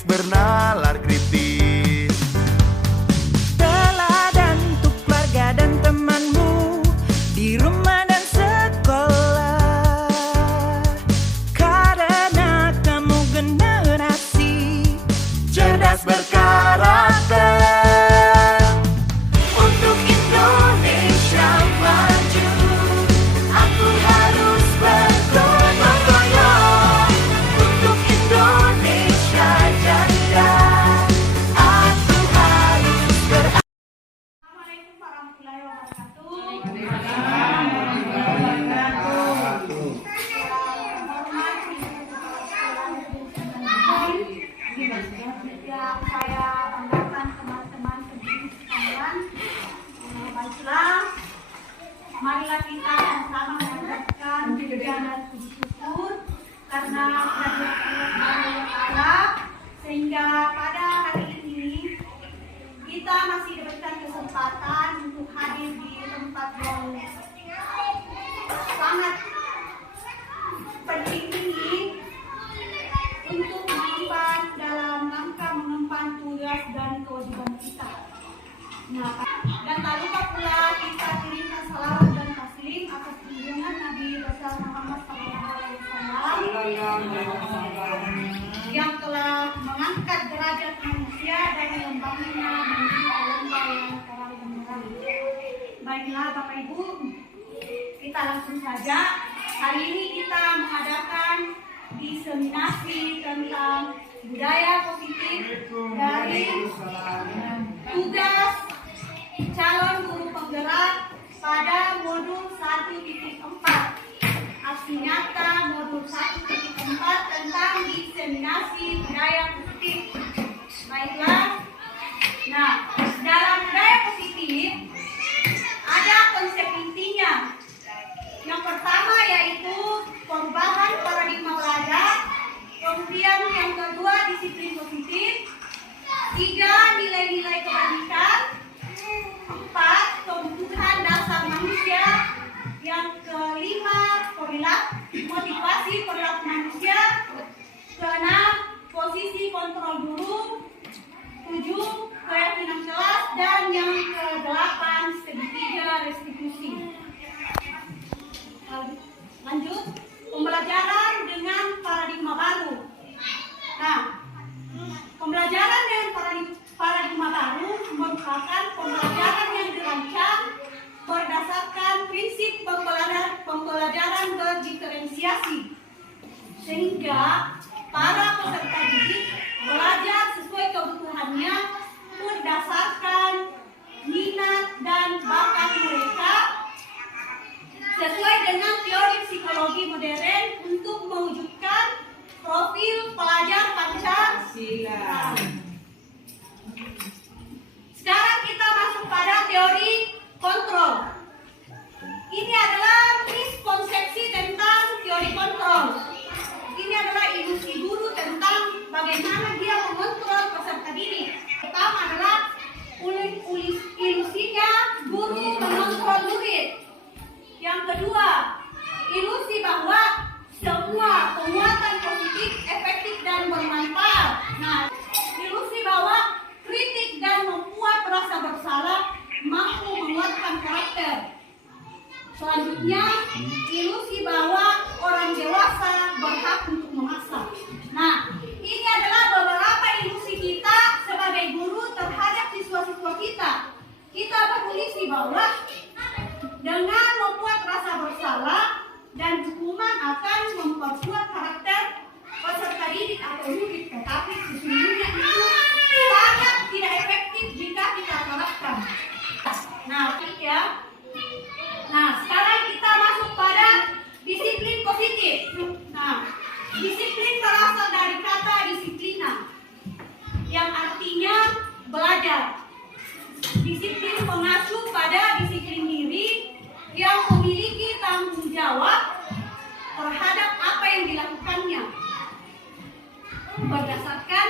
terus bernalar kritis. Teladan untuk keluarga dan temanmu di rumah dan sekolah, karena kamu generasi Cerdas berkarakter untuk Indonesia maju. Aku harus bergotong royong untuk Indonesia jaya. Aku harus Assalamualaikum warahmatullahi wabarakatuh. Yang saya banggakan teman-teman pendidik sekalian, baiklah, marilah kita sama-sama mengucapkan puja dan puji syukur karena kehadiran Allah, sehingga pada hari ini kita masih diberikan kesempatan untuk hadir di tempat yang sangat penting ini untuk mengemban dalam rangka mengemban tugas dan kewajiban kita. Nah, dan tak lupa pula kita kirimkan salawat dan taslim atas junjungan Nabi besar Muhammad SAW yang telah mengangkat derajat manusia dan mengembangkannya menjadi lembah yang terang benderang. Baiklah Bapak Ibu, kita langsung saja. Hari ini kita mengadakan diseminasi tentang budaya positif dari tugas calon guru penggerak pada modul 1.4. Aksi nyata modul 1.4 tentang diseminasi budaya positif. Baiklah. Nah, dalam budaya positif ada konsep intinya. Yang pertama yaitu perubahan paradigma belajar, kemudian yang kedua disiplin positif, 3 nilai-nilai kebajikan, 4 kebutuhan dasar manusia, yang kelima motivasi perilaku manusia, keenam posisi kontrol guru, 7 keyakinan kelas, dan yang ke-8 segitiga restitusi. Lanjut, pembelajaran dengan paradigma baru. Nah, pembelajaran dengan paradigma baru merupakan pembelajaran yang dirancang berdasarkan prinsip pembelajaran berdiferensiasi, sehingga para peserta didik belajar sesuai kebutuhannya berdasarkan minat dan bakat mereka sesuai dengan teori psikologi modern untuk mewujudkan profil pelajar Pancasila. Sekarang kita masuk pada teori kontrol. Ini adalah miskonsepsi tentang teori kontrol. Ini adalah ilusi guru tentang bagaimana dia mengontrol peserta didik. Pertama adalah ilusinya guru mengontrol murid. Yang kedua, ilusi bahwa semua penguatan positif, efektif, dan bermanfaat. Nah, ilusi bahwa kritik dan membuat rasa bersalah mampu menguatkan karakter. Selanjutnya, ilusi bahwa orang dewasa berhak untuk memaksa. Nah, ini adalah beberapa ilusi kita sebagai guru terhadap siswa-siswa kita. Kita berilusi bahwa dengan membuat rasa bersalah dan hukuman akan memperkuat karakter peserta didik atau murid, tetapi sesungguhnya itu sangat tidak efektif jika kita terapkan. Nah, sekarang kita masuk pada disiplin positif. Nah, disiplin berasal dari kata disiplina, yang artinya belajar. Disiplin mengacu pada disiplin diri yang memiliki tanggung jawab terhadap apa yang dilakukannya berdasarkan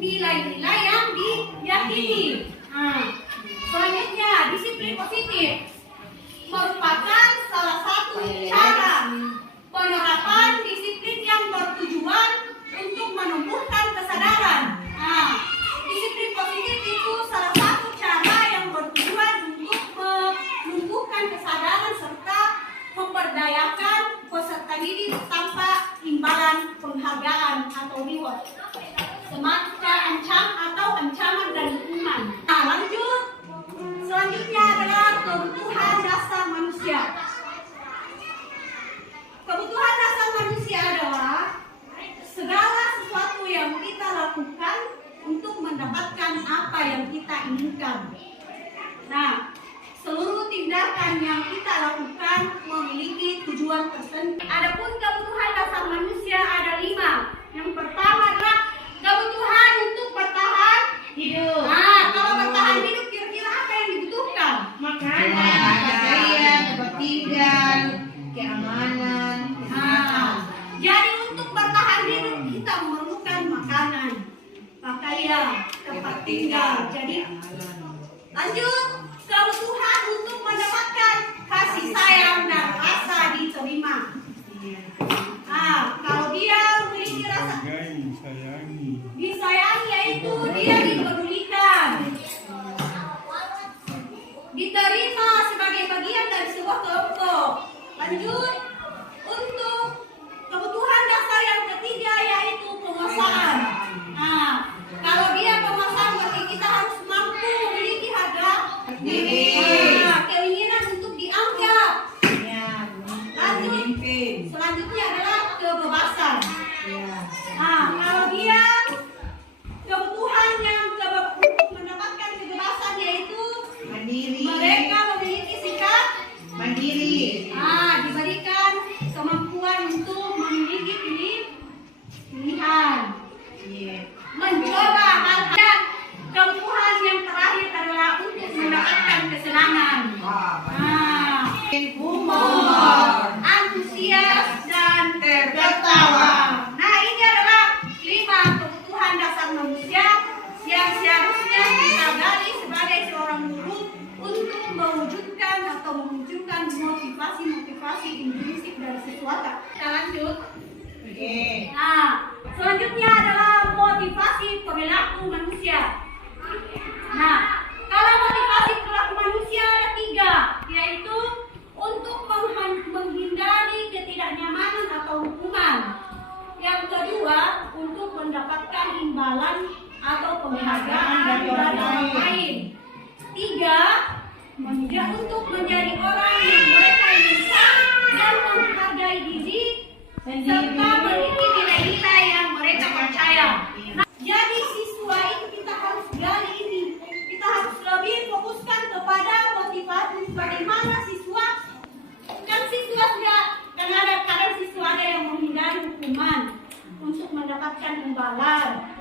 nilai-nilai yang diyakini. Nah, selanjutnya disiplin positif merupakan salah satu cara penerapan disiplin yang bertujuan untuk menumbuhkan kesadaran kita inginkan. Nah, seluruh tindakan yang kita lakukan memiliki tujuan tertentu. Adapun kebutuhan dasar manusia ada 5. Yang pertama adalah kebutuhan untuk bertahan hidup. Nah, kalau bertahan hidup kira-kira apa yang dibutuhkan? Makanan, pakaian, tempat tinggal, keamanan. Jadi untuk bertahan hidup kita memerlukan makanan, pakaian, tempat tinggal. Jadi lanjut, kebutuhan untuk mendapatkan kasih sayang dan rasa diterima. Kalau dia memiliki rasa disayangi, yaitu dia dipedulikan, diterima sebagai bagian dari sebuah kelompok. Lanjut, untuk kebutuhan dasar yang ketiga yaitu penguasaan. Kalau dia penguasaan berarti kita harus mampu memiliki harga diri. Keinginan untuk dianggap. Lanjut, selanjutnya adalah kebebasan. Kalau dia kebutuhan yang untuk mendapatkan kebebasan yaitu Mandiri. mereka memiliki sikap Mandiri. Diberikan kemampuan untuk memiliki pilihan, mencoba hal-hal. Kebutuhan yang terakhir adalah untuk mendapatkan kesenangan. Humor, antusias, dan tertawa. Nah, ini adalah 5 kebutuhan dasar manusia yang seharusnya kita gali sebagai seorang guru untuk mewujudkan atau memunculkan motivasi intrinsik dari sesuatu. Kita lanjut. Selanjutnya adalah motivasi perilaku manusia. Kalau motivasi perilaku manusia ada 3, yaitu untuk menghindari ketidaknyamanan atau hukuman. Yang kedua, untuk mendapatkan imbalan atau penghargaan dari orang lain. 3, untuk menjadi orang yang mereka inginkan dan menghargai diri serta memiliki nilai-nilai yang mereka percaya. Jadi siswa itu kita harus gali ini. Kita harus lebih fokuskan kepada motivasi bagaimana siswa. Kan siswa sudah, kan ada kadang siswa ada yang menghindari hukuman untuk mendapatkan imbalan.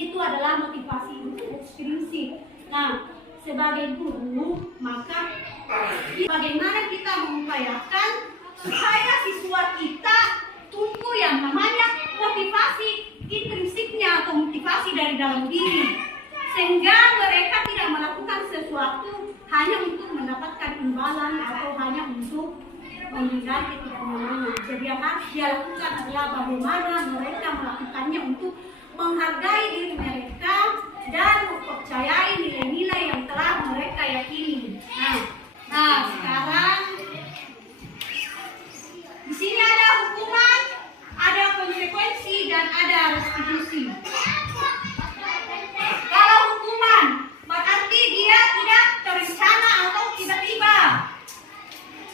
Itu adalah motivasi untuk ekstrinsik. Sebagai guru, maka bagaimana kita mengupayakan supaya siswa kita tumbuh yang namanya motivasi intrinsiknya atau motivasi dari dalam diri, sehingga mereka tidak melakukan sesuatu hanya untuk mendapatkan imbalan atau hanya untuk menghindari ketidaknyamanan. Jadi yang harus dia lakukan adalah bagaimana mereka melakukannya untuk menghargai diri mereka dan mempercayai nilai-nilai yang telah mereka yakini. Sekarang di sini ada hukuman, ada konsekuensi, dan ada restitusi. Kalau hukuman berarti dia tidak terencana atau tiba-tiba.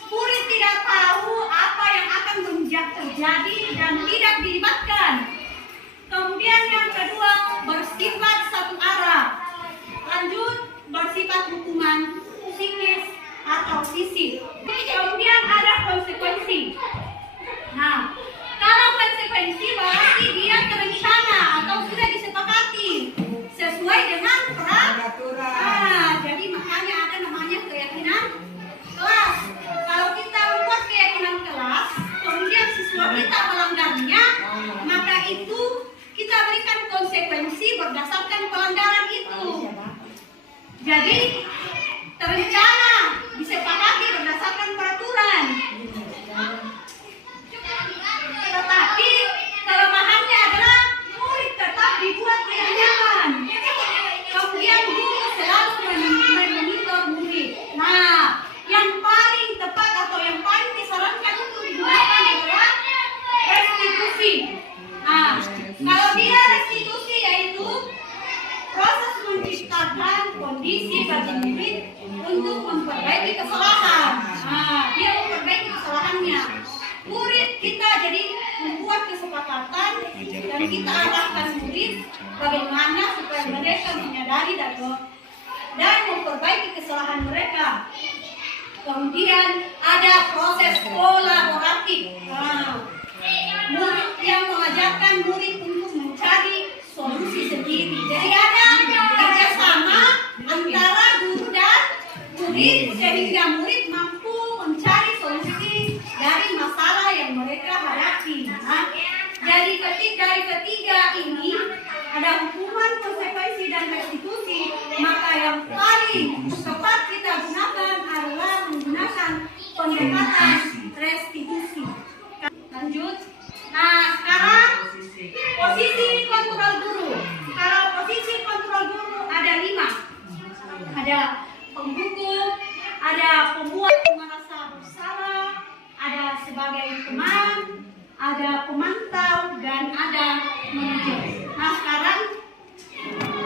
Murid tidak tahu apa yang akan terjadi dan tidak dilibatkan. Kemudian yang kedua, bersifat satu arah. Lanjut, bersifat hukuman psikis atau fisik. Kemudian ada konsekuensi. Kalau konsekuensi berarti dia terencana atau sudah disepakati sesuai dengan peraturan. Jadi makanya ada namanya keyakinan kelas. Kalau kita membuat keyakinan kelas, kemudian siswa kita melanggarnya, maka itu kita berikan konsekuensi berdasarkan pelanggaran itu. Jadi terencana, disepakati berdasarkan peraturan. Tetapi kelemahannya adalah murid tetap dibuat tidak nyaman. Kemudian guru selalu menimbang murid. Yang paling tepat atau yang paling disarankan untuk digunakan adalah restitusi. Kalau dia restitusi yaitu proses menciptakan kondisi bagi murid untuk memperbaiki kesalahan. Dia memperbaiki kesalahannya. Murid kita jadi membuat kesepakatan kesepakatan dan kita arahkan murid bagaimana supaya mereka menyadari dan memperbaiki kesalahan mereka. Kemudian ada proses kolaboratif. Murid yang mengajarkan murid untuk mencari solusi sendiri. Jadi ada kerjasama antara guru dan murid sehingga murid mampu mencari solusi dari masalah yang mereka hadapi. Dari ketiga ini ada hukuman, konsekuensi dan restitusi. Maka yang paling tepat kita gunakan adalah menggunakan pendekatan restitusi. Lanjut. Nah, sekarang posisi kontrol guru. Kalau posisi kontrol guru ada 5. Ada penghukum, ada pembuat merasa bersalah, ada sebagai teman, ada pemantau, dan ada manajer. Nah, sekarang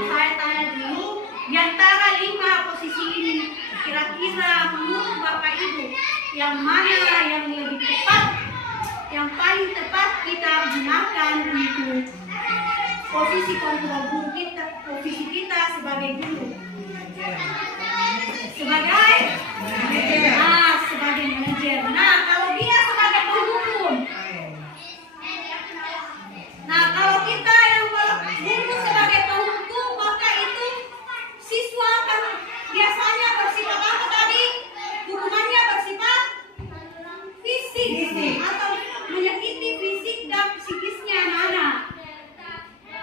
saya tanya dulu, di antara 5 posisi ini, kira-kira menurut Bapak Ibu, yang mana yang lebih tepat, yang paling tepat kita gunakan untuk posisi kontrol guru kita, posisi kita sebagai guru? Sebagai manajer. Nah, kalau dia sebagai penghukum. Nah, kalau kita yang guru sebagai penghukum, maka itu siswa akan biasanya bersifat apa tadi? Hukumannya bersifat fisik atau menyakiti fisik dan psikisnya anak-anak.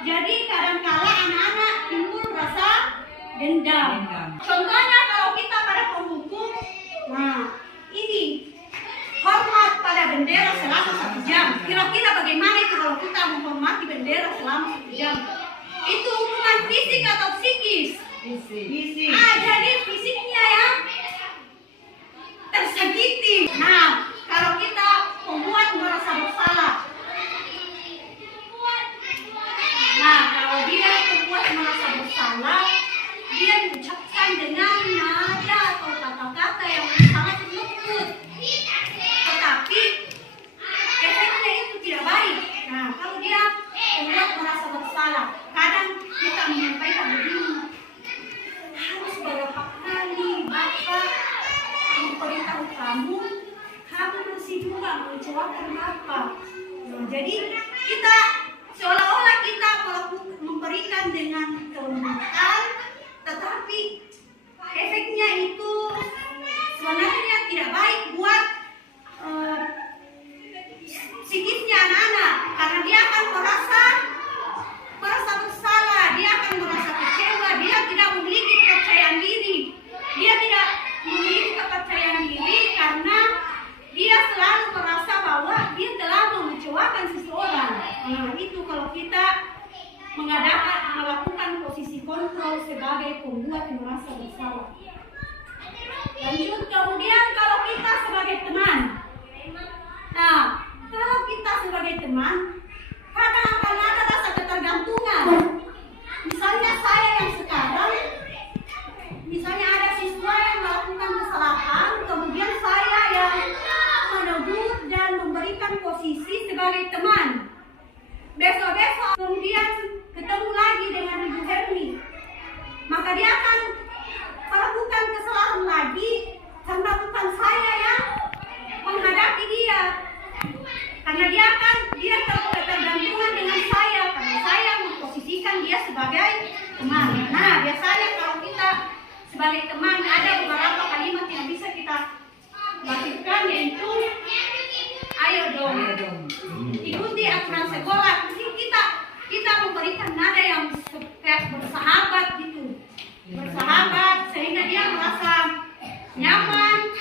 Jadi kadang-kala anak-anak timbul rasa dendam. Contohnya kalau kita pada penghukum, nah ini hormat pada bendera selama 1 jam. Kira-kira bagaimana itu kalau kita menghormati bendera selama 1 jam? Itu hukuman fisik atau psikis? Fisik. Jadi fisiknya yang tersakiti. Nah, kalau kita membuat merasa bersalah. Nah, kalau dia membuat merasa bersalah, dia diucapkan dengan nada atau kata-kata yang sangat lembut, tetapi efeknya itu tidak baik. Nah, kalau dia membuat merasa bersalah, kadang kita menyampaikan begini, harus berapa kali Bapak memberitahu kamu masih juga mengecewakan Bapak. Nah, jadi kita seolah-olah kita memberikan dengan kelembutan, tetapi efeknya itu sebenarnya tidak baik buat psikisnya anak-anak, karena dia akan merasa bersalah, dia akan merasa kecewa, dia tidak memiliki kepercayaan diri, dia tidak memiliki kepercayaan diri karena dia selalu merasa bahwa dia telah mengecewakan seseorang. Nah, itu kalau kita melakukan posisi kontrol sebagai pembuat merasa bersalah. Lanjut, kemudian kalau kita sebagai teman. Nah, kalau kita sebagai teman, kadang akan ada rasa ketergantungan. Misalnya saya yang sekarang, misalnya ada siswa yang melakukan kesalahan, kemudian saya yang menegur dan memberikan posisi sebagai teman. Besok-besok kemudian ketemu lagi dengan Ibu Hermi, maka dia akan melakukan kesalahan lagi karena bukan saya yang menghadapi dia, karena dia tergantungan dengan saya, karena saya memposisikan dia sebagai teman. Nah, biasanya kalau kita sebagai teman ada beberapa kalimat yang bisa kita lakukan, yaitu ayo dong, ikuti aturan sekolah. Kita memberikan nada yang kayak bersahabat gitu, bersahabat sehingga dia merasa nyaman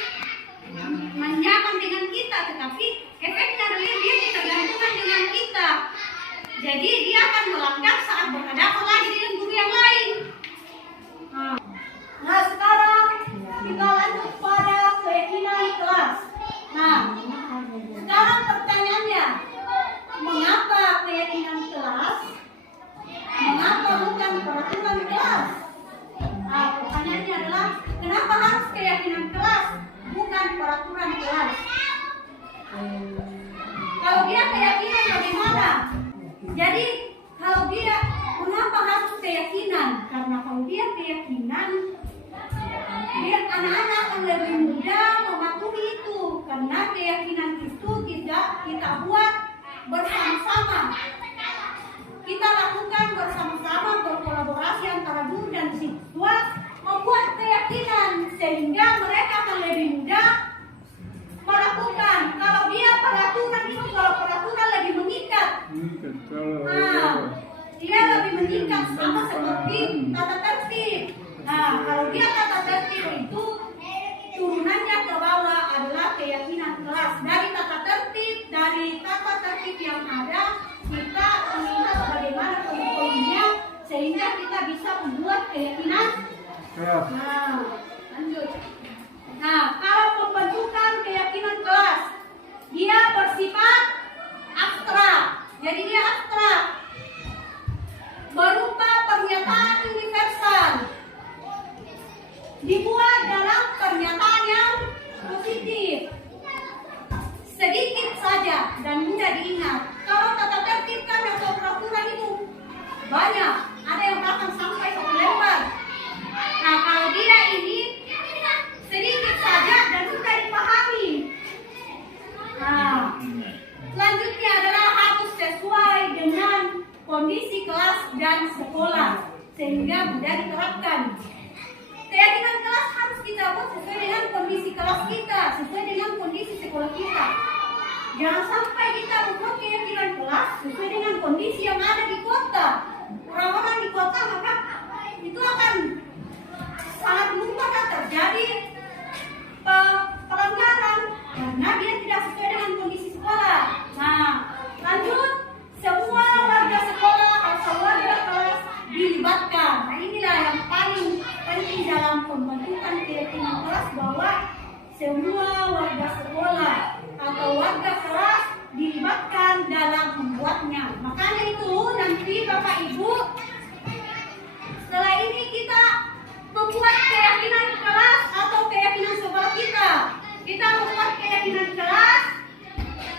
dengan kita, tetapi efeknya adalah dia tergantungan dengan kita. Jadi dia akan melanggar saat berhadapan lagi dengan guru yang lain. Nah, sekarang kita lanjut pada keyakinan kelas. Nah, sekarang pertanyaannya, mengapa keyakinan kelas? Mengapa bukan peraturan kelas? Nah, pertanyaannya adalah, kenapa harus keyakinan kelas, bukan peraturan kelas? Kalau dia keyakinan bagaimana? Jadi kalau dia, mengapa harus keyakinan? Karena kalau dia keyakinan, dia anak-anak akan lebih mudah mematuhi itu. Karena keyakinan itu tidak kita buat bersama-sama. Kita lakukan bersama-sama, berkolaborasi antara guru dan siswa, membuat keyakinan sehingga mereka akan lebih mudah melakukan. Kalau dia peraturan itu, kalau peraturan lebih mengikat, dia lebih mengikat sama seperti tata tertib. Nah, kalau dia tata tertib itu turunannya ke bawah adalah keyakinan kelas. Dari tata tertib yang ada, kita melihat bagaimana kurikulumnya sehingga kita bisa membuat keyakinan. Nah, lanjut. Nah, kalau pembentukan keyakinan kelas, dia bersifat abstrak. Jadi dia abstrak, berupa pernyataan universal, dibuat dalam pernyataan yang positif, sedikit saja dan mudah diingat. Kalau tata tertib kan atau peraturan itu banyak, ada yang bahkan sampai 1 lembar. Nah, kalau dia ini sedikit saja dan mudah dipahami. Nah, selanjutnya adalah harus sesuai dengan kondisi kelas dan sekolah sehingga mudah diterapkan. Keyakinan kelas harus kita buat sesuai dengan kondisi kelas kita, sesuai dengan kondisi sekolah kita. Jangan sampai kita membuat keyakinan kelas sesuai dengan kondisi yang ada di kota. Orang-orang di kota maka itu akan sangat mudah terjadi pelanggaran karena dia tidak sesuai dengan kondisi sekolah. Nah, lanjut, semua warga sekolah atau warga kelas dilibatkan. Nah, inilah yang paling penting dalam pembentukan keyakinan kelas, bahwa semua warga sekolah atau warga kelas dilibatkan dalam membuatnya. Makanya itu nanti Bapak Ibu, setelah ini kita membuat keyakinan kelas atau keyakinan sekolah kita. Kita membuat keyakinan kelas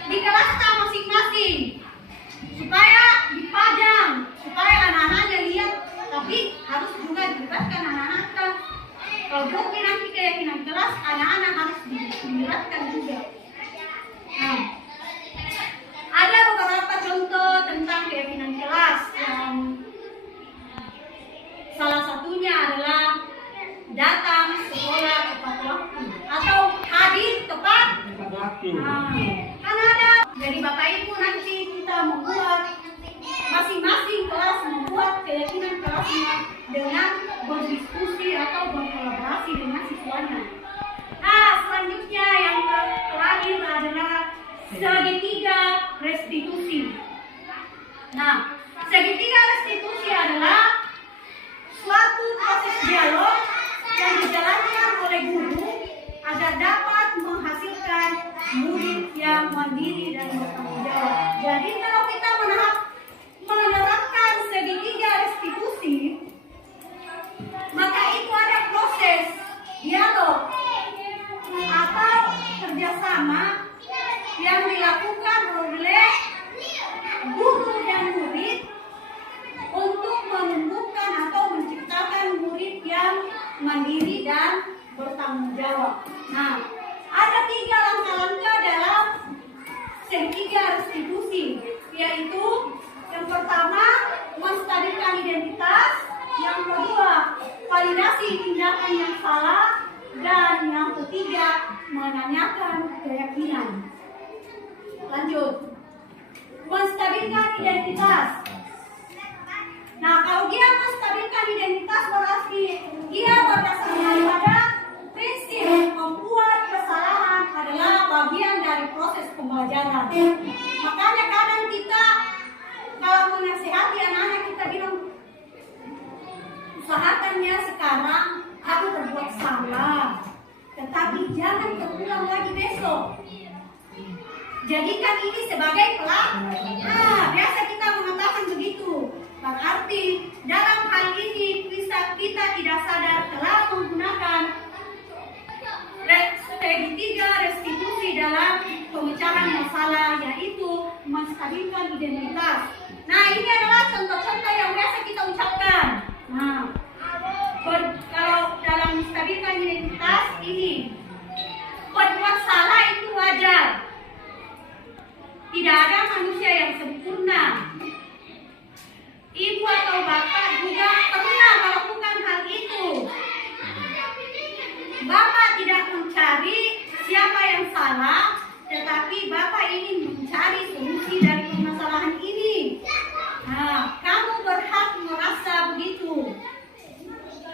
di kelas kita masing-masing supaya dipajang, supaya anak-anaknya lihat, tapi harus juga dilibatkan anak-anak. Kalau bukan nanti keyakinan kelas, anak-anak harus dilibatkan juga. Nah, ada beberapa contoh tentang keyakinan kelas yang salah satunya adalah datang sekolah tepat waktu atau hadir tepat waktu. Kan ada. Jadi Bapak Ibu nanti kita membuat masing-masing kelas membuat keyakinan kelasnya dengan berdiskusi atau berkolaborasi dengan siswanya. Nah, selanjutnya yang terakhir adalah segitiga restitusi. Nah, segitiga restitusi adalah suatu proses dialog yang dijalankan oleh guru agar dapat menghasilkan murid yang mandiri dan bertanggung jawab. Jadi kalau kita menerapkan segitiga restitusi, maka itu ada proses dialog atau kerjasama yang dilakukan oleh guru dan murid untuk menumbuhkan atau menciptakan murid yang mandiri dan bertanggung jawab. Nah, ada 3 langkah-langkah dalam segitiga restitusi, yaitu yang pertama menstabilkan identitas, yang kedua validasi tindakan yang salah, dan yang ketiga menanyakan keyakinan. Lanjut, menstabilkan identitas. Nah, kalau dia menstabilkan identitas berarti dia berdasarkan pada prinsip membuat kesalahan adalah bagian dari proses pembelajaran. Makanya kadang kita kalau menasihati anak-anak kita bilang, usahakannya sekarang kamu berbuat salah, tetapi jangan terulang lagi besok. Jadikan ini sebagai pelajaran. Nah, biasa kita mengatakan begitu. Berarti dalam hal ini kita tidak sadar telah menggunakan segitiga restitusi dalam pemecahan masalah, yaitu menstabilkan identitas. Nah, ini adalah contoh-contoh yang biasa kita ucapkan. Nah, kalau dalam menstabilkan identitas ini, berbuat salah itu wajar. Tidak ada manusia yang sempurna. Ibu atau bapak juga pernah melakukan hal itu. Bapak tidak mencari siapa yang salah, tetapi bapak ingin mencari solusi dari permasalahan ini. Nah, kamu berhak merasa begitu.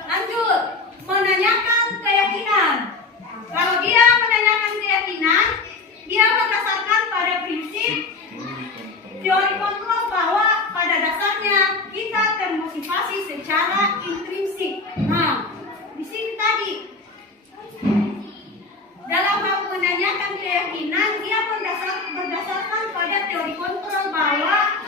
Lanjut, menanyakan keyakinan. Kalau dia menanyakan keyakinan, dia berdasarkan pada prinsip teori kontrol bahwa pada dasarnya kita termotivasi secara intrinsik. Nah, di sini tadi dalam hal menanyakan keyakinan, dia berdasarkan pada teori kontrol bahwa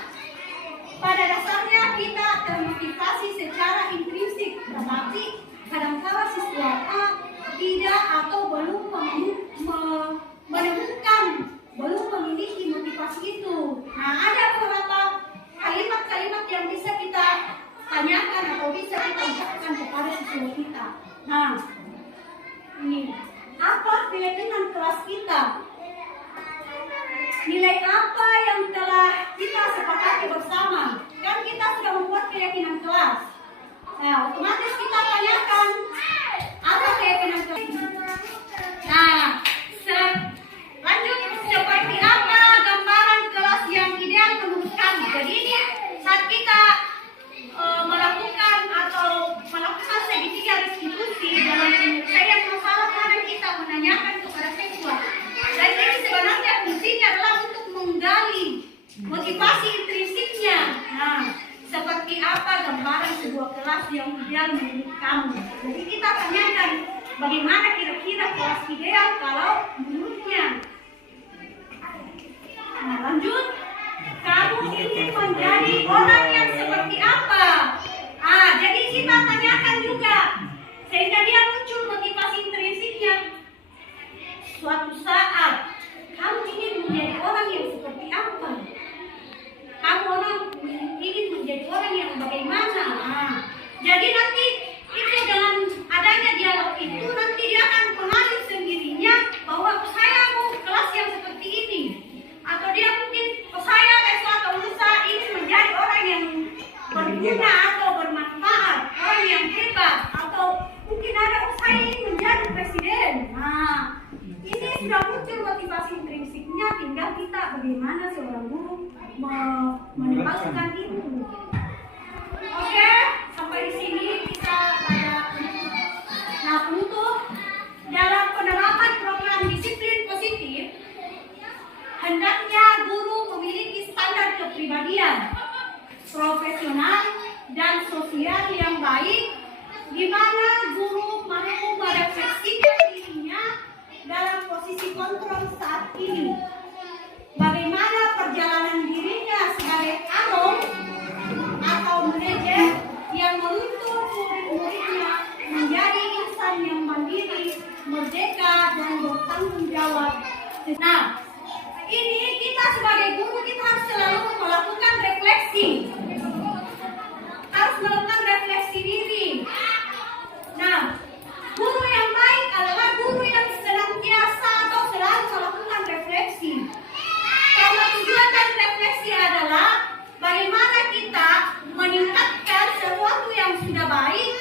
pada dasarnya kita termotivasi secara intrinsik, tetapi kadangkala sesuatu tidak atau belum menemukan, belum memiliki motivasi itu. Nah, ada beberapa kalimat-kalimat yang bisa kita tanyakan atau bisa kita ucapkan kepada siswa kita. Nah, ini apa keyakinan kelas kita? Nilai apa yang telah kita sepakati bersama? Kan kita sudah membuat keyakinan kelas. Nah, otomatis kita tanyakan apa keyakinan kelas. Nah, lanjut, seperti apa gambaran kelas yang ideal menurut kamu? Jadi ini saat kita melakukan segitiga restitusi dalam penyelesaian masalah, karena kita menanyakan kepada siswa. Dan ini sebenarnya fungsinya adalah untuk menggali motivasi intrinsiknya. Nah, seperti apa gambaran sebuah kelas yang ideal menurut kamu? Jadi kita tanyakan bagaimana kira-kira kelas ideal kalau menurutnya. Nah, lanjut, kamu ingin menjadi orang yang seperti apa? Jadi kita tanyakan juga sehingga dia muncul motivasi intrinsiknya. Suatu saat kamu ingin menjadi orang yang seperti apa? Kamu ingin menjadi orang yang bagaimana? Jadi nanti itu dengan adanya dialog itu nanti dia akan mengalir sendirinya bahwa saya mau kelas yang seperti ini, atau dia mungkin saya esok atau lusa ingin menjadi orang yang berguna atau bermanfaat, orang yang hebat, atau mungkin ada saya ingin menjadi presiden. Nah, ini sudah muncul motivasi intrinsiknya, tinggal kita bagaimana seorang guru menempatkan itu. Oke, sampai di sini kita pada penutup. Nah, penutup dalam penerapan program disiplin positif, hendaknya guru memiliki standar kepribadian profesional dan sosial yang baik, di mana guru mampu merefleksikan dirinya dalam posisi kontrol saat ini. Bagaimana perjalanan dirinya sebagai alum atau manajer yang menuntun murid-muridnya menjadi insan yang mandiri, merdeka, dan bertanggung jawab. Nah, ini kita sebagai guru kita harus selalu melakukan refleksi. Harus melakukan refleksi diri. Nah, guru yang baik adalah guru yang senantiasa atau selalu melakukan refleksi. Karena tujuan dari refleksi adalah bagaimana kita meningkatkan sesuatu yang sudah baik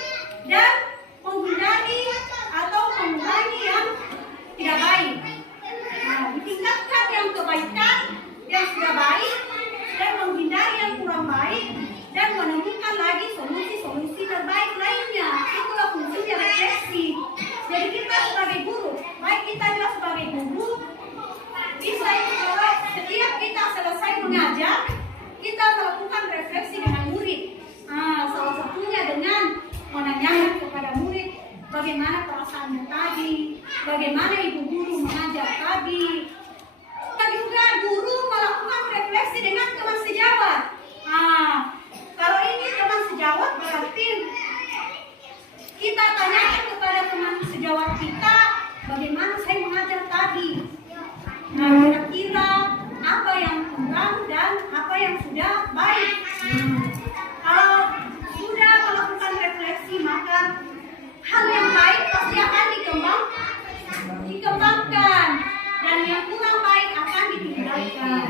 dan menghindari atau mengurangi yang tidak baik. Nah, ditingkatkan yang kebaikan yang sudah baik dan menghindari yang kurang baik dan menemukan lagi solusi-solusi terbaik lainnya. Itulah fungsinya refleksi. Jadi kita sebagai guru, baik kita juga sebagai guru, bisa kalau setiap kita selesai mengajar, kita melakukan refleksi dengan murid. Salah satunya dengan menanyakan kepada murid bagaimana perasaannya tadi, bagaimana ibu guru mengajar tadi. Dan juga guru melakukan refleksi dengan teman sejawat. Kalau ini teman sejawat berarti kita tanyakan kepada teman sejawat kita bagaimana saya mengajar tadi. Nah, kira-kira apa yang kurang dan apa yang sudah baik. Kalau sudah melakukan refleksi, maka hal yang baik pasti akan dikembangkan, dan yang kurang baik akan ditinggalkan.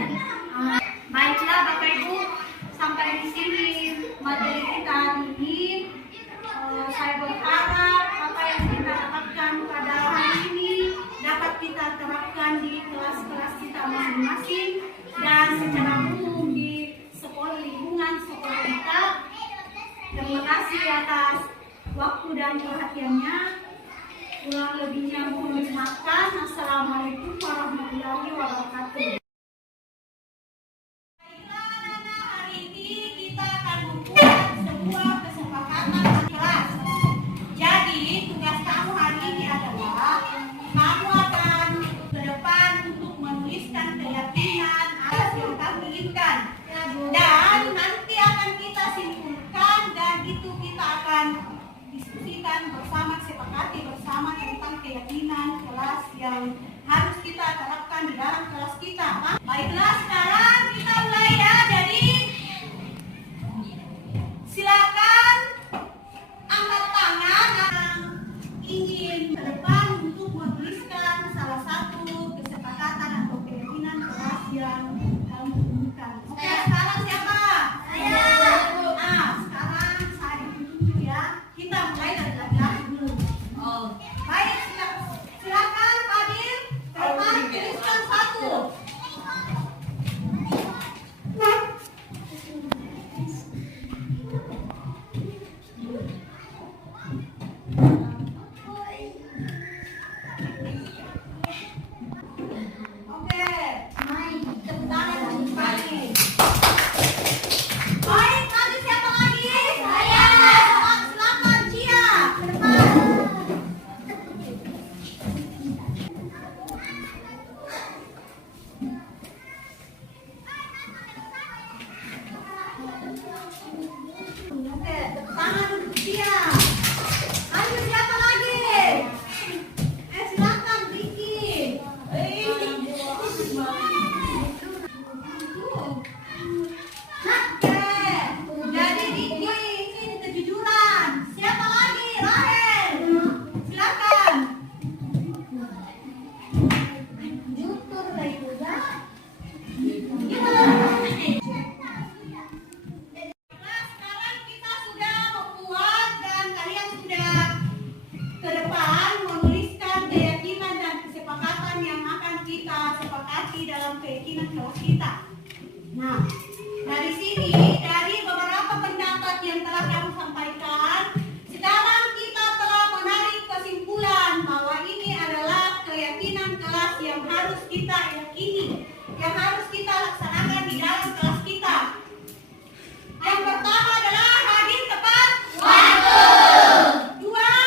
Baiklah Bapak Ibu, sampai di sini materi kita hari ini. Saya berharap apa yang kita dapatkan pada hari ini dapat kita terapkan di kelas-kelas kita masing-masing dan secara umum di sekolah, lingkungan sekolah kita. Terima kasih atas waktu dan perhatiannya. Kurang lebihnya mohon dimaafkan. Assalamualaikum warahmatullahi wabarakatuh. Baiklah anak-anak, hari ini kita akan membuat sebuah kesepakatan kelas. Jadi tugas kamu hari ini adalah kamu akan ke depan untuk menuliskan keyakinan atas yang kamu inginkan, dan nanti akan kita simpulkan dan itu kita akan diskusikan bersama, sepakati bersama tentang keyakinan kelas yang harus kita terapkan di dalam kelas kita. Baiklah, sekarang kita mulai ya. Jadi silakan angkat tangan yang ingin ke depan untuk menuliskan salah satu kesepakatan atau keyakinan kelas yang kamu inginkan. Oke, sekarang siapa? Saya. Sekarang saya dulu ya. Kita mulai dari laki-laki dulu. Baik, silakan Fadil, ke depan tuliskan satu. Oke, tepuk tangan untuk Fadil. Baik, tadi siapa lagi? Saya. Silakan Cia, ke depan. Oke, tepuk tangan untuk Cia. Ayo siapa lagi? Silakan Vicky. Oke, jadi Vicky ingin kejujuran. Siapa lagi? Rahel. Silakan. Jujur baik juga. Sekarang kita sudah membuat dan kalian sudah ke depan menuliskan keyakinan dan kesepakatan yang akan kita sepakati dalam keyakinan kelas kita. Nah, dari sini, dari beberapa pendapat yang telah kamu sampaikan, sekarang kita telah menarik kesimpulan bahwa ini adalah keyakinan kelas yang harus kita yakini, yang harus kita laksanakan di dalam kelas kita. Yang pertama adalah hadir tepat waktu. Dua,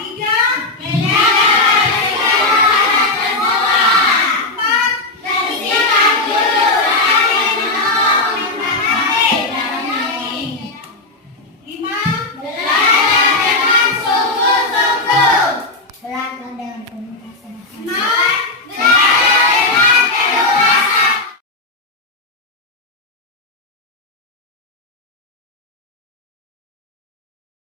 tiga, empat, lima, enam,